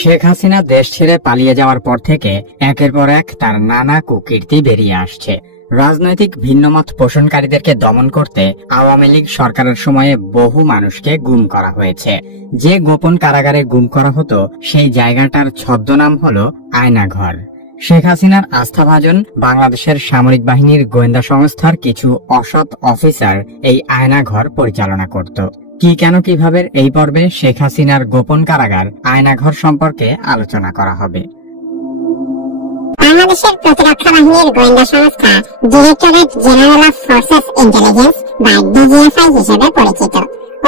শেখ হাসিনা দেশ ছেড়ে পালিয়ে যাওয়ার পর থেকে একের পর এক তার নানা কুকীর্তি বেরিয়ে আসছে। রাজনৈতিক ভিন্নমত পোষণকারীদেরকে দমন করতে আওয়ামী লীগ সরকারের সময়ে বহু মানুষকে গুম করা হয়েছে। যে গোপন কারাগারে গুম করা হতো সেই জায়গাটার ছদ্মনাম হলো আয়নাঘর। শেখ হাসিনার আস্থাভাজন বাংলাদেশের সামরিক বাহিনীর গোয়েন্দা সংস্থার কিছু অসৎ অফিসার এই আয়নাঘর পরিচালনা করত। কি কেন কিভাবে এই পর্বে শেখ হাসিনার গোপন কারাগার আয়নাঘর সম্পর্কে আলোচনা করা হবে। বাংলাদেশের প্রতিরক্ষা বাহিনীর গোয়েন্দা সংস্থা directorate general of forces intelligence বা ডিজিএফআই হিসেবে পরিচিত।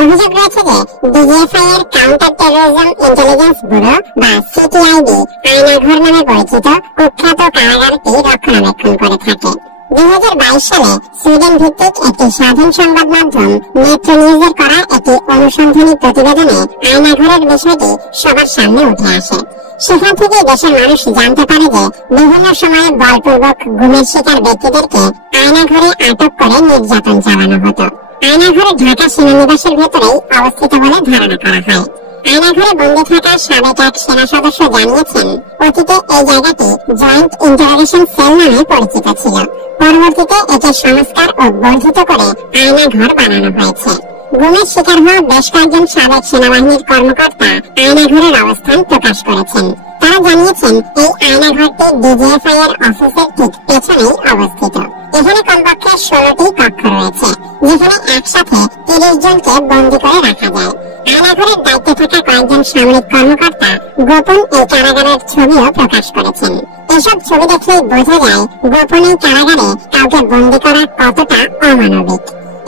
অভিযোগ রয়েছে যে ডিজিএফআই এর কাউন্টার টেরোরিজম ইন্টেলিজেন্স ব্যুরো বা সিটিআইবি আয়নাঘর নামে পরিচিত কুখ্যাত কারাগারটি রক্ষণাবেক্ষণ করে থাকে। 2022 সালে সুইডেন ভিত্তিক একটি স্বাধীন সংবাদ মাধ্যম মেট্রো নিউজের করা একটি অনুসন্ধানী প্রতিবেদনে আয়নাঘরের বিষয়টি সবার সামনে উঠে আসে। সেখান থেকে দেশের মানুষ জানতে পারে যে বিভিন্ন সময়ে বলপূর্বক গুমের শিকার ব্যক্তিদেরকে আয়নাঘরে আটক করে নির্যাতন চালানো হতো। আয়নাঘরে ঢাকা সেনানিবাসের ভেতরেই অবস্থিত বলে ধারণা করা হয়। আয়নাঘরে বন্দী থাকা সাবেক এক সেনা সদস্য জানিয়েছেন, অতীতে এই জায়গাটি জয়েন্ট ইন্টারোগেশন সেল নামে পরিচিত ছিল। পরবর্তীতে একে সংস্কার ও বর্ধিত করে আয়নাঘর বানানো হয়েছে। গুমের শিকার হওয়া বেশ কয়েকজন সাবেক সেনাবাহিনীর কর্মকর্তা আয়নাঘরের অবস্থান প্রকাশ করেছেন। তারা জানিয়েছেন এই আয়নাঘরটি ডিজিএফআই এর অফিসের ঠিক পেছনেই অবস্থিত। এখানে কমপক্ষে 16টি কক্ষ রয়েছে, যেখানে একসাথে 30 জনকে বন্দী করে রাখা যায়। আয়নাঘরের দায়িত্বে থাকা কয়েকজন সামরিক কর্মকর্তা গোপন এই কারাগারের ছবিও প্রকাশ করেছেন। এসব ছবি দেখলেই বোঝা যায় গোপন এই কারাগারে কাউকে বন্দী করা কতটা অমানবিক।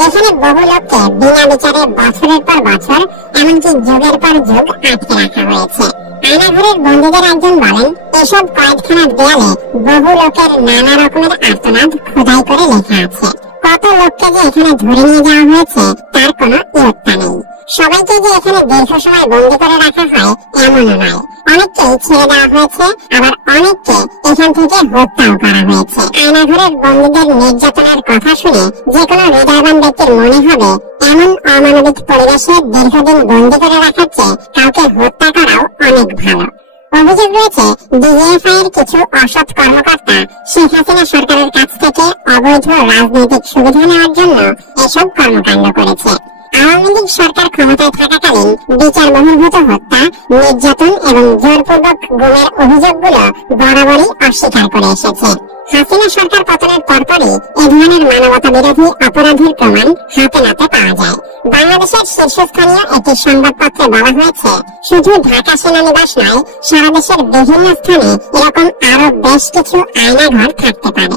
এখানে বহু লোককে বিনা বিচারে বছরের পর বছর, এমনকি যুগের পর যুগ আটকে রাখা হয়েছে। আয়নাঘরের বন্দীদের একজন বলেন, এসব কয়েদখানার দেয়ালে বহু লোকের নানা রকমের আর্তনাদ খোদাই করে লেখা আছে। কত লোককে যে এখানে ধরে নিয়ে যাওয়া হয়েছে তার কোনো ইয়ত্তা নেই। সবাইকে যে এখানে দীর্ঘ সময় বন্দী করে রাখা হয় এমনও নয়। অনেককেই ছেড়ে দেওয়া হয়েছে, আবার অনেককে এখান থেকে হত্যাও করা হয়েছে। আয়নাঘরের বন্দীদের নির্যাতনের কথা শুনে যে কোনো হৃদয়বান ব্যক্তির মনে হবে এমন অমানবিক পরিবেশে দীর্ঘদিন বন্দী করে রাখার চেয়ে কাউকে হত্যা করাও অনেক ভালো। অভিযোগ রয়েছে ডিজিএফআই এর কিছু অসৎ কর্মকর্তা শেখ হাসিনা সরকারের কাছ থেকে অবৈধ রাজনৈতিক সুবিধা নেওয়ার জন্য এসব কর্মকাণ্ড করেছে। আওয়ামী লীগ সরকার ক্ষমতায় থাকাকালীন বিচার বহির্ভূত হত্যা, নির্যাতন এবং জোরপূর্বক গুমের অভিযোগগুলো বরাবরই অস্বীকার করে এসেছে। হাসিনা সরকার পতনের পরপরই এ ধরনের মানবতা বিরোধী অপরাধের প্রমাণ হাতে নাতে পাওয়া যায়। বাংলাদেশের শীর্ষস্থানীয় একটি সংবাদপত্রে বলা হয়েছে, শুধু ঢাকা সেনানিবাস নয়, সারা দেশের বিভিন্ন স্থানে এরকম আরো বেশ কিছু আয়নাঘর থাকতে পারে।